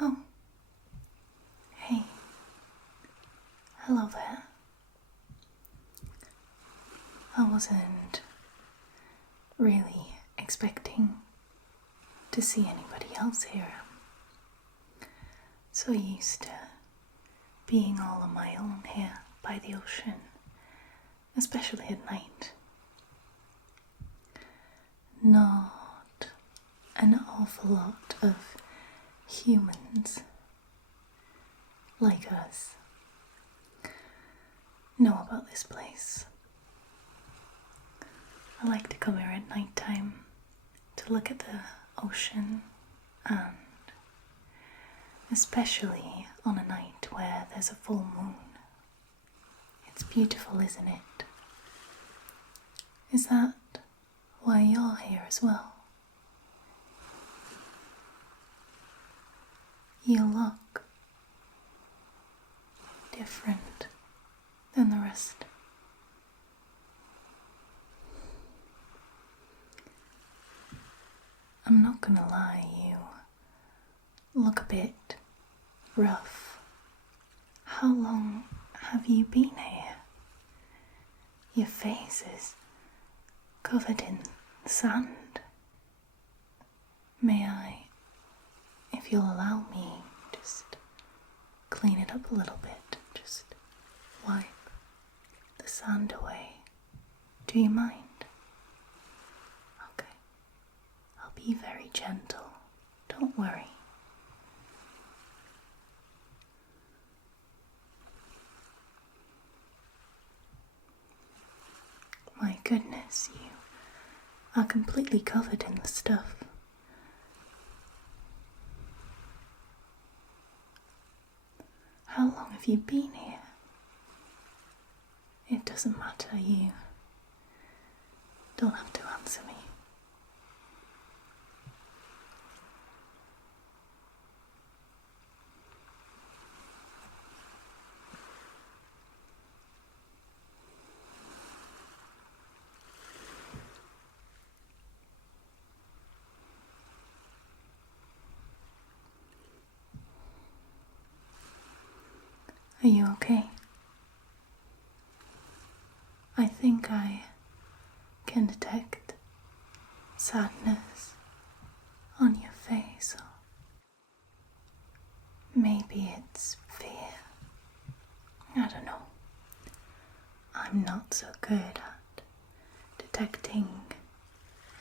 Oh, hey. Hello there. I wasn't really expecting to see anybody else here. So used to being all on my own here by the ocean, especially at night. Not an awful lot of humans like us know about this place. I like to come here at night time to look at the ocean, and especially on a night where there's a full moon. It's beautiful, isn't it? Is that why you're here as well? You look different than the rest. I'm not gonna lie, you look a bit rough. How long have you been here? Your face is covered in sand. May I, if you'll allow me, just clean it up a little bit? Just wipe the sand away. Do you mind? Okay. I'll be very gentle. Don't worry. My goodness, you are completely covered in the stuff. How long have you been here? It doesn't matter, you don't have to answer me. Are you okay? I think I can detect sadness on your face, or maybe it's fear. I don't know. I'm not so good at detecting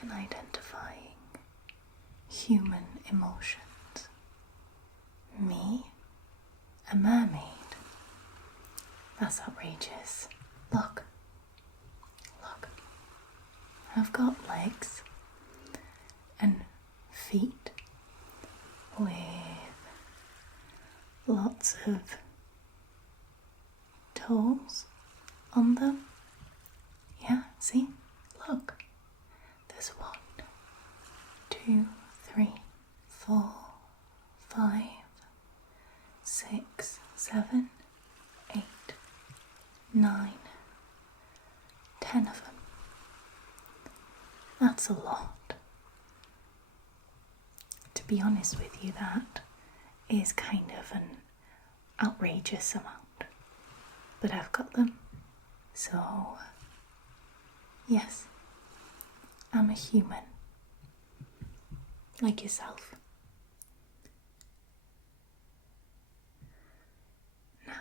and identifying human emotions. Me? A mermaid? That's outrageous. Look. I've got legs and feet with lots of toes on them. Yeah, see? Look. There's 1, 2, 3, 4, 5, 6, 7, 8, 9, 10 of them. That's a lot. To be honest with you, that is kind of an outrageous amount. But I've got them. So, yes, I'm a human. Like yourself. Now,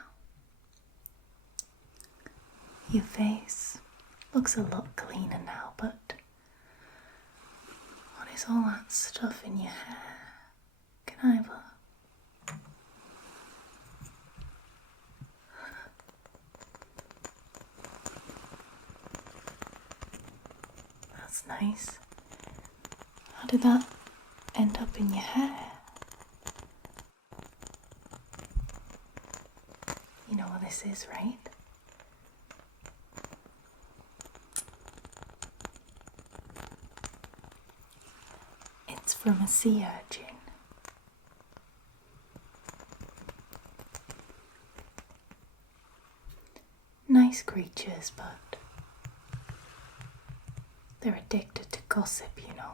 your face looks a lot cleaner now, but what is all that stuff in your hair? Can I have a... That's nice. How did that end up in your hair? You know what this is, right? It's from a sea urchin. Nice creatures, but they're addicted to gossip, you know.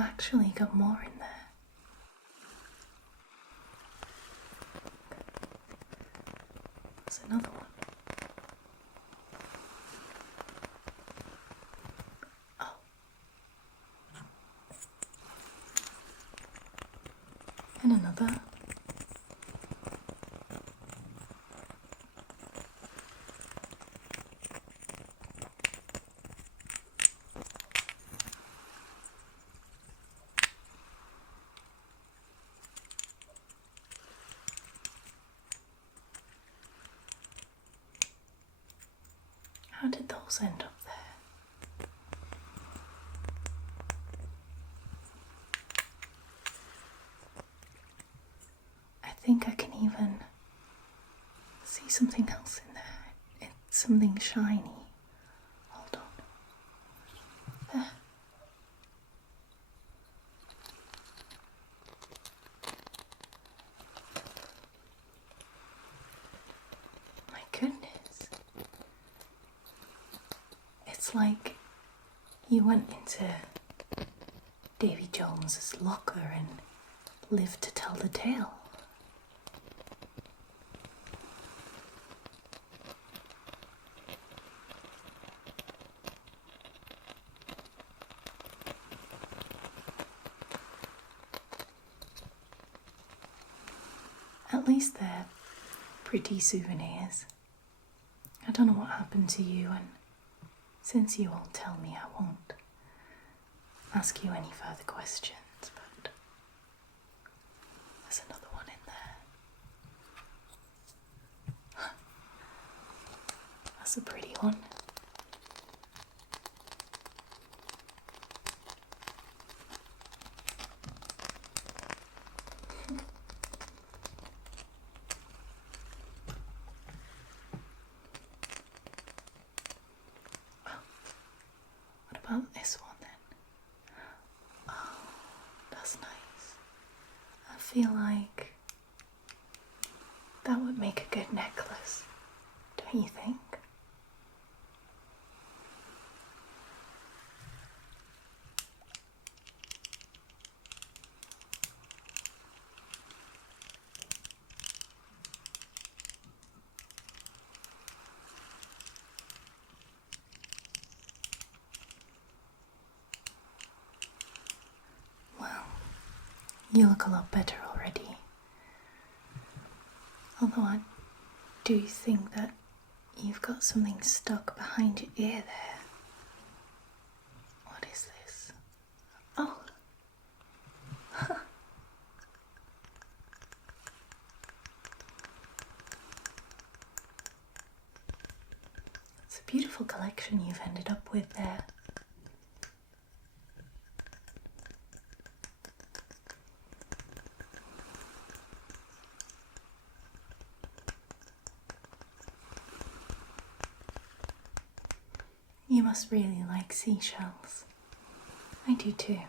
you've actually got more in there. There's another one. Oh. And another. How did those end up there? I think I can even see something else in there. It's something shiny. Hold on. There. My goodness. It's like you went into Davy Jones's locker and lived to tell the tale. At least they're pretty souvenirs. I don't know what happened to you, and since you won't tell me, I won't ask you any further questions, but there's another one in there. That's a pretty one. This one then. Oh, that's nice. I feel like that would make a good necklace, don't you think? You look a lot better already. Although I do think that you've got something stuck behind your ear there. What is this? Oh. It's a beautiful collection you've ended up with there. You must really like seashells. I do too.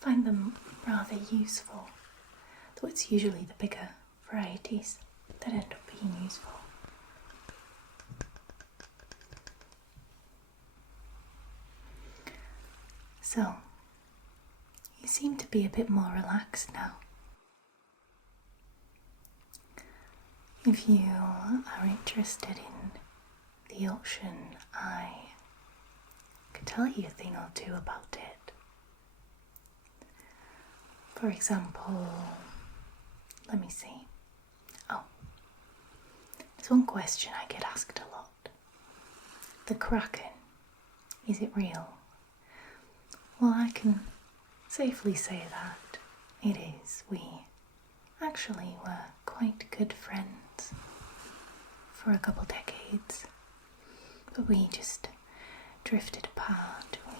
Find them rather useful, though it's usually the bigger varieties that end up being useful. So, you seem to be a bit more relaxed now. If you are interested in the ocean, I could tell you a thing or two about it. For example, let me see. Oh, there's one question I get asked a lot. The Kraken, is it real? Well, I can safely say that it is. We actually were quite good friends for a couple decades. But we just drifted apart. We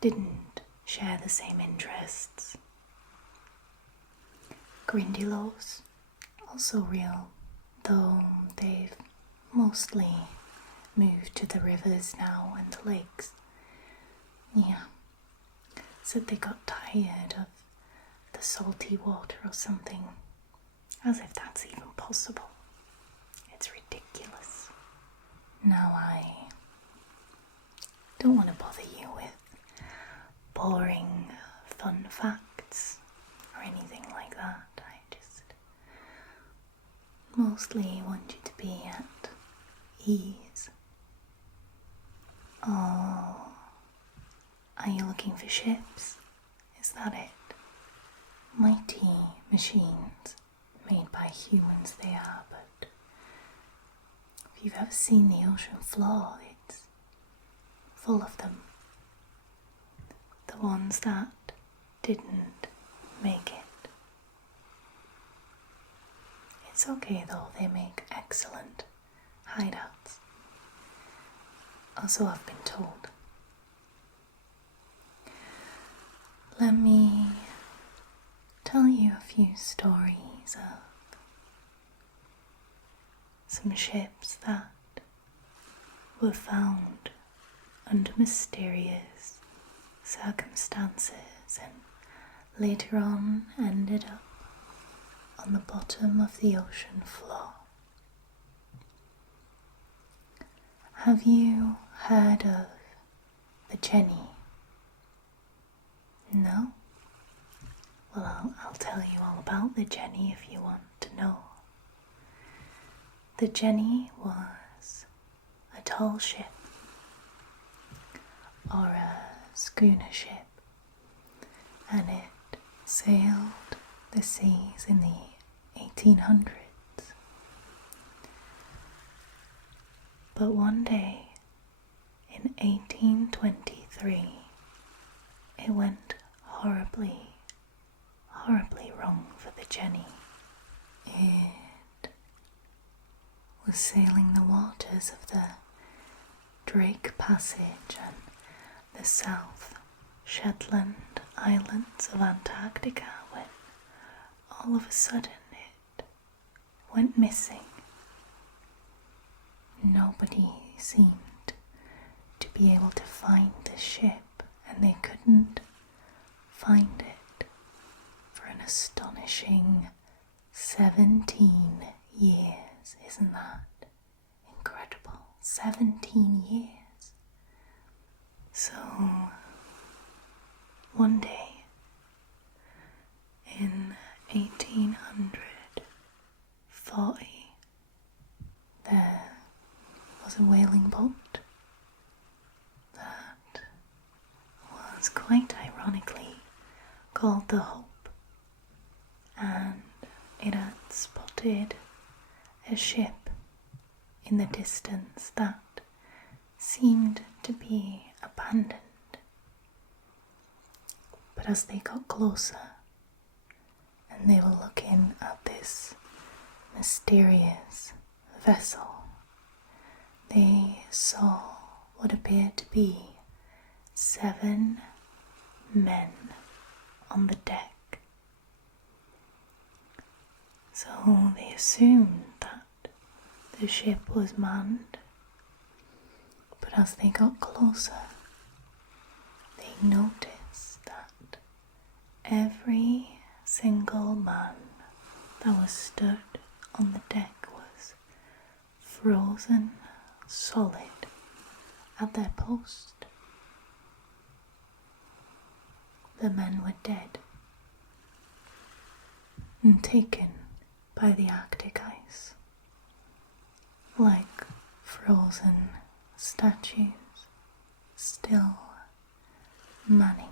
didn't share the same interests. Grindylows, also real, though they've mostly moved to the rivers now and the lakes. Yeah, said they got tired of the salty water or something, as if that's even possible. It's ridiculous. Now I don't want to bother you with boring fun facts or anything like that. I just mostly want you to be at ease. Oh, are you looking for ships? Is that it? Mighty machines, made by humans they are, but if you've ever seen the ocean floor, it's full of them. The ones that didn't make it. It's okay though, they make excellent hideouts. Also, I've been told. Let me tell you a few stories of some ships that were found under mysterious circumstances and later on ended up on the bottom of the ocean floor. Have you heard of the Jenny? No? Well, I'll tell you all about the Jenny if you want to know. The Jenny was a tall ship, or a schooner ship, and it sailed the seas in the 1800s. But one day, in 1823, it went horribly wrong for the Jenny. It was sailing the waters of the Drake Passage and the South Shetland Islands of Antarctica when all of a sudden it went missing. Nobody seemed to be able to find the ship, and they couldn't find it for an astonishing 17 years. Isn't that incredible? 17 years. So, one day in 1840, there was a whaling boat that was quite ironically called the Hope, and it had spotted a ship in the distance that seemed to be abandoned. But as they got closer and they were looking at this mysterious vessel, they saw what appeared to be 7 men on the deck. So they assumed that the ship was manned, but as they got closer, they noticed that every single man that was stood on the deck was frozen solid at their post. The men were dead and taken by the Arctic ice, like frozen statues, still manning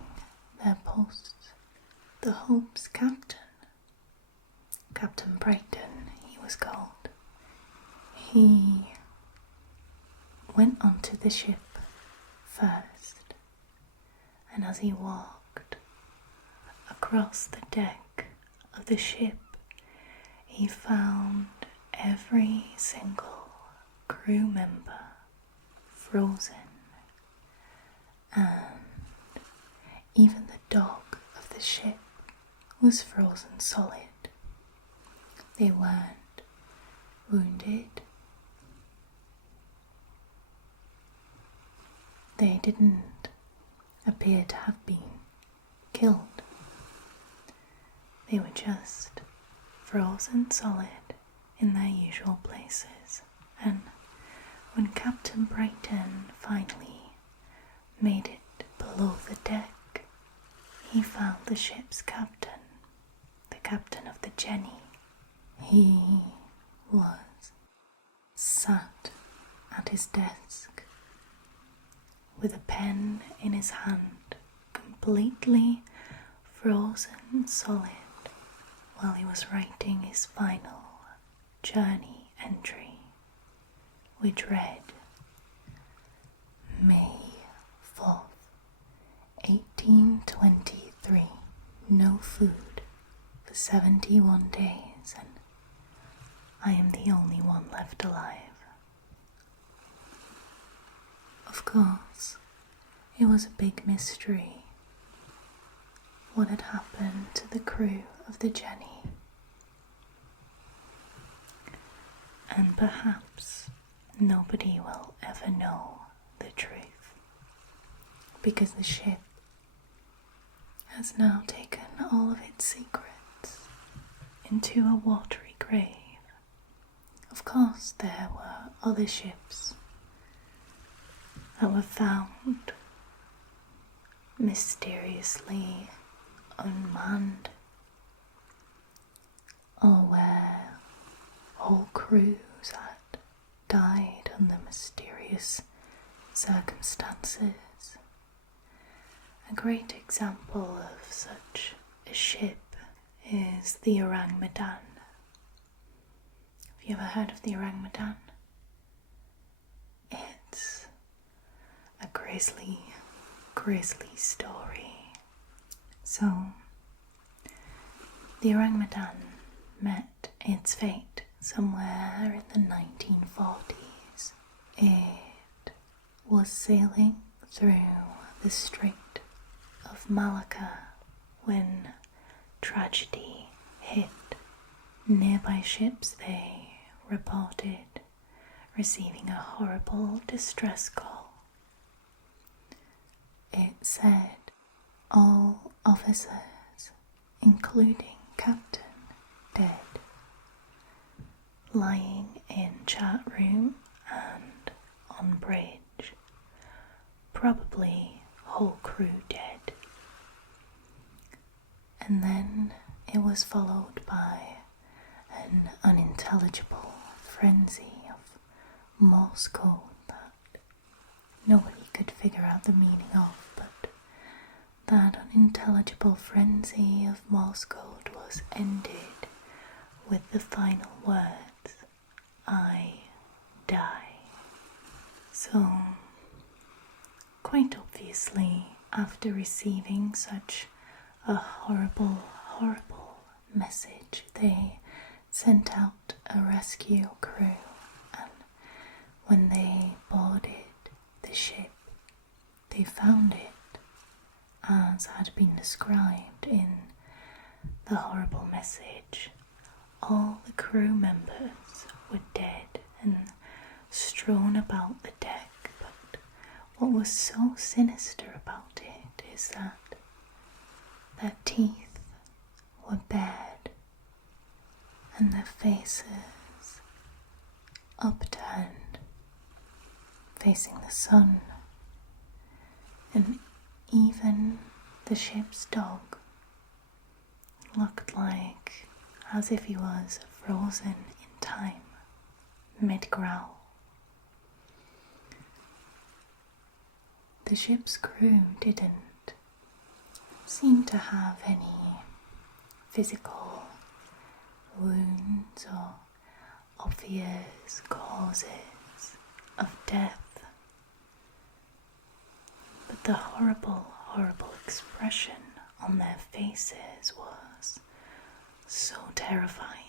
their posts. The Hope's captain, Captain Brighton he was called, he went onto the ship first, and as he walked across the deck of the ship, he found every single crew member frozen, and even the dog of the ship was frozen solid. They weren't wounded. They didn't appear to have been killed. They were just frozen solid in their usual places. And when Captain Brighton finally made it below the deck, he found the ship's captain, the captain of the Jenny. He was sat at his desk with a pen in his hand, completely frozen solid, while he was writing his final journey entry, which read, May 4th, 1823, no food for 71 days, and I am the only one left alive. Of course, it was a big mystery what had happened to the crew of the Jenny. And perhaps nobody will ever know the truth, because the ship has now taken all of its secrets into a watery grave. Of course, there were other ships that were found mysteriously unmanned, or where whole crews had died under mysterious circumstances. A great example of such a ship is the Ourang Medan. Have you ever heard of the Ourang Medan? It's a grisly story. So, the Ourang Medan met its fate somewhere in the 1940s. It was sailing through the Strait of Malacca when tragedy hit. Nearby ships, they reported receiving a horrible distress call. It said all officers, including captain, dead, lying in chart room and on bridge, probably whole crew dead. And then it was followed by an unintelligible frenzy of Morse code that nobody could figure out the meaning of, but that unintelligible frenzy of Morse code was ended with the final words, I die. So, quite obviously, after receiving such a horrible message, they sent out a rescue crew, and when they boarded the ship, they found it as had been described in the horrible message. All the crew members were dead and strewn about the deck, but what was so sinister about it is that their teeth were bared and their faces upturned, facing the sun, and even the ship's dog looked like as if he was frozen in time, mid-growl. The ship's crew didn't seem to have any physical wounds or obvious causes of death, but the horrible expression on their faces was so terrifying.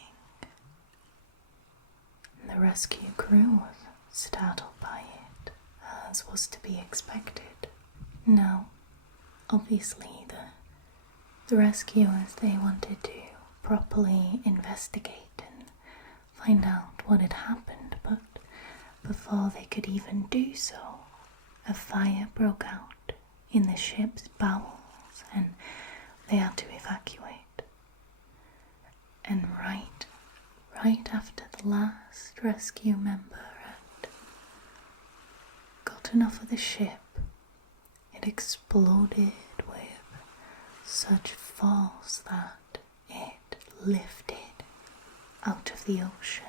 And the rescue crew was startled by it, as was to be expected. Now, obviously, the rescuers, they wanted to properly investigate and find out what had happened, but before they could even do so, a fire broke out in the ship's bowels and they had to evacuate. And right after the last rescue member had gotten off of the ship, it exploded with such force that it lifted out of the ocean,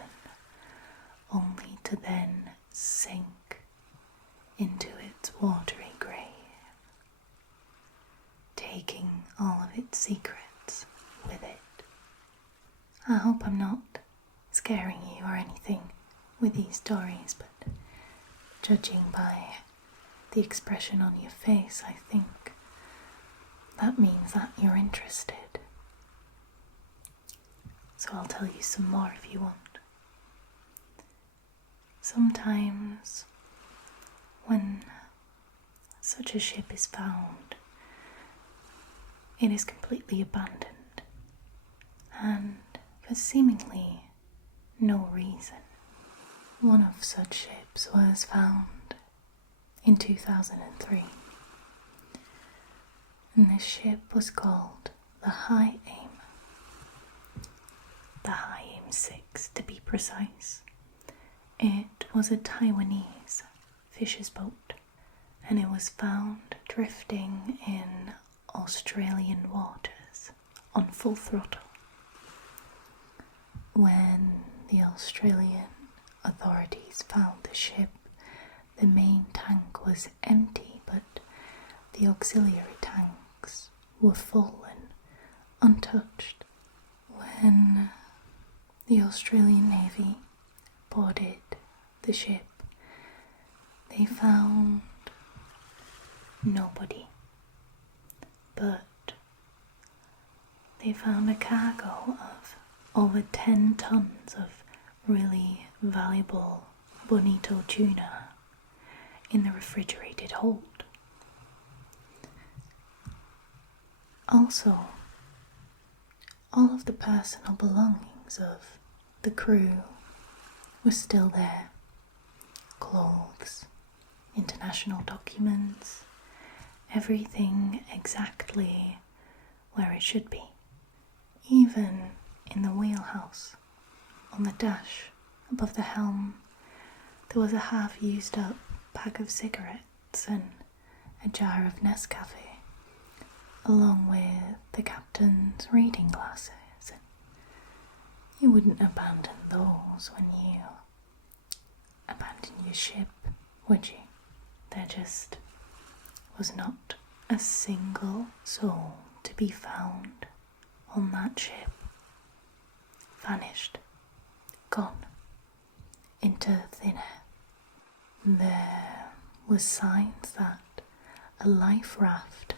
only to then sink into its watery grave, taking all of its secrets with it. I hope I'm not scaring you or anything with these stories, but judging by the expression on your face, I think that means that you're interested. So I'll tell you some more if you want. Sometimes when such a ship is found, it is completely abandoned, and for seemingly no reason. One of such ships was found in 2003, and this ship was called the High Aim. The High Aim 6 to be precise. It was a Taiwanese fisher's boat, and it was found drifting in Australian waters on full throttle. When the Australian authorities found the ship, the main tank was empty, but the auxiliary tanks were full and untouched. When the Australian Navy boarded the ship, they found nobody, but they found a cargo of over 10 tons of really valuable bonito tuna in the refrigerated hold. Also, all of the personal belongings of the crew were still there. Clothes, international documents, everything exactly where it should be. Even in the wheelhouse, on the dash above the helm, there was a half-used up pack of cigarettes and a jar of Nescafe, along with the captain's reading glasses. And you wouldn't abandon those when you abandon your ship, would you? There just was not a single soul to be found on that ship. Vanished, gone, into thin air. There were signs that a life raft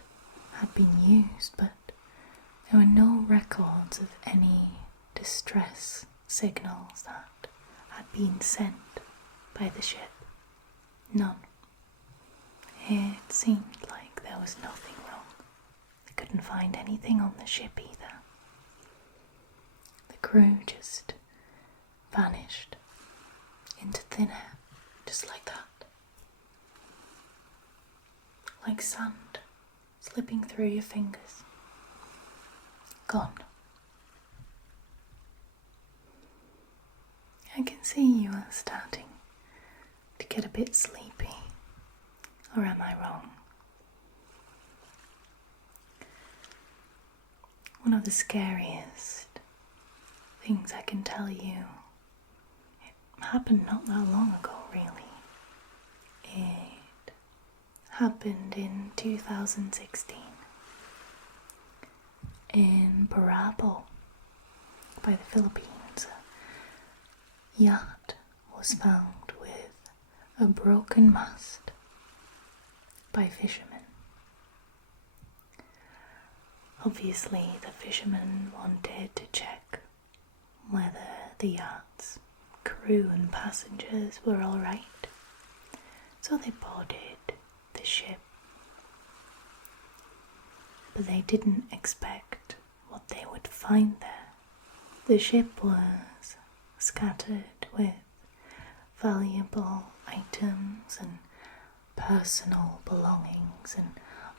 had been used, but there were no records of any distress signals that had been sent by the ship. None. It seemed like there was nothing wrong. They couldn't find anything on the ship either. The crew just vanished into thin air, just like that. Like sand slipping through your fingers. Gone. I can see you are starting to get a bit sleepy. Or am I wrong? One of the scariest things I can tell you, it happened not that long ago, really. It happened in 2016 in Barabo by the Philippines. A yacht was found with a broken mast by fishermen. Obviously, the fishermen wanted to check whether the yacht's crew and passengers were all right, so they boarded the ship. But they didn't expect what they would find there. The ship was scattered with valuable items and personal belongings, and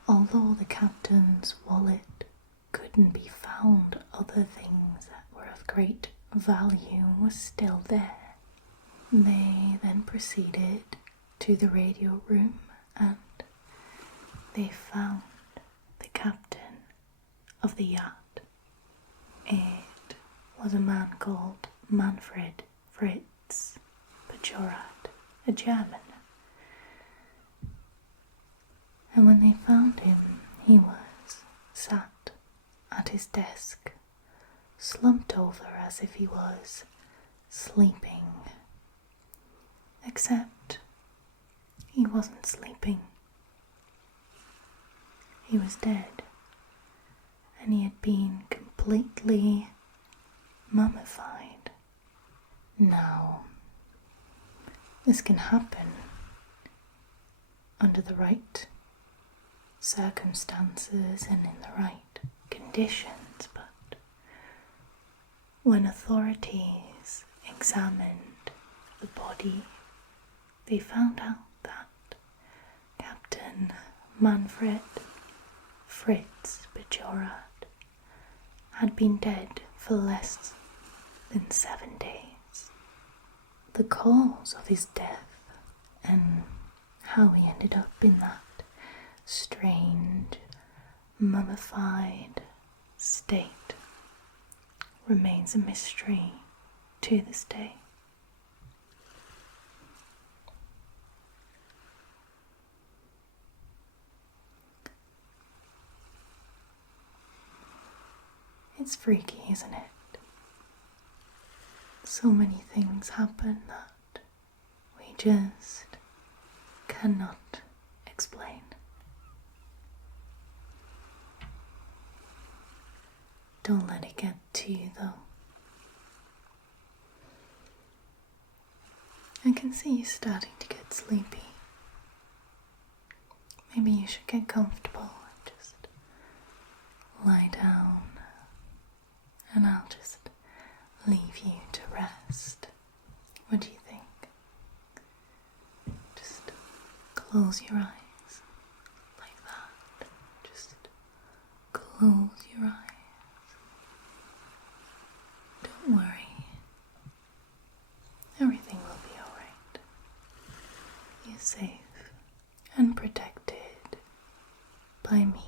although the captain's wallet couldn't be found, other things that were of great value were still there. They then proceeded to the radio room and they found the captain of the yacht. It was a man called Manfred Fritz Bajorat, a German. And when they found him, he was sat at his desk, slumped over as if he was sleeping. Except he wasn't sleeping. He was dead, and he had been completely mummified. Now, this can happen under the right circumstances and in the right conditions, but when authorities examined the body, they found out that Captain Manfred Fritz Bajorat had been dead for less than 7 days. The cause of his death and how he ended up in that strange, mummified state remains a mystery to this day. It's freaky, isn't it? So many things happen that we just cannot explain. Don't let it get to you, though. I can see you starting to get sleepy. Maybe you should get comfortable and just lie down, and I'll just leave you to rest. What do you think? Just close your eyes like that. Just close your eyes. Don't worry. Everything will be alright. You're safe and protected by me.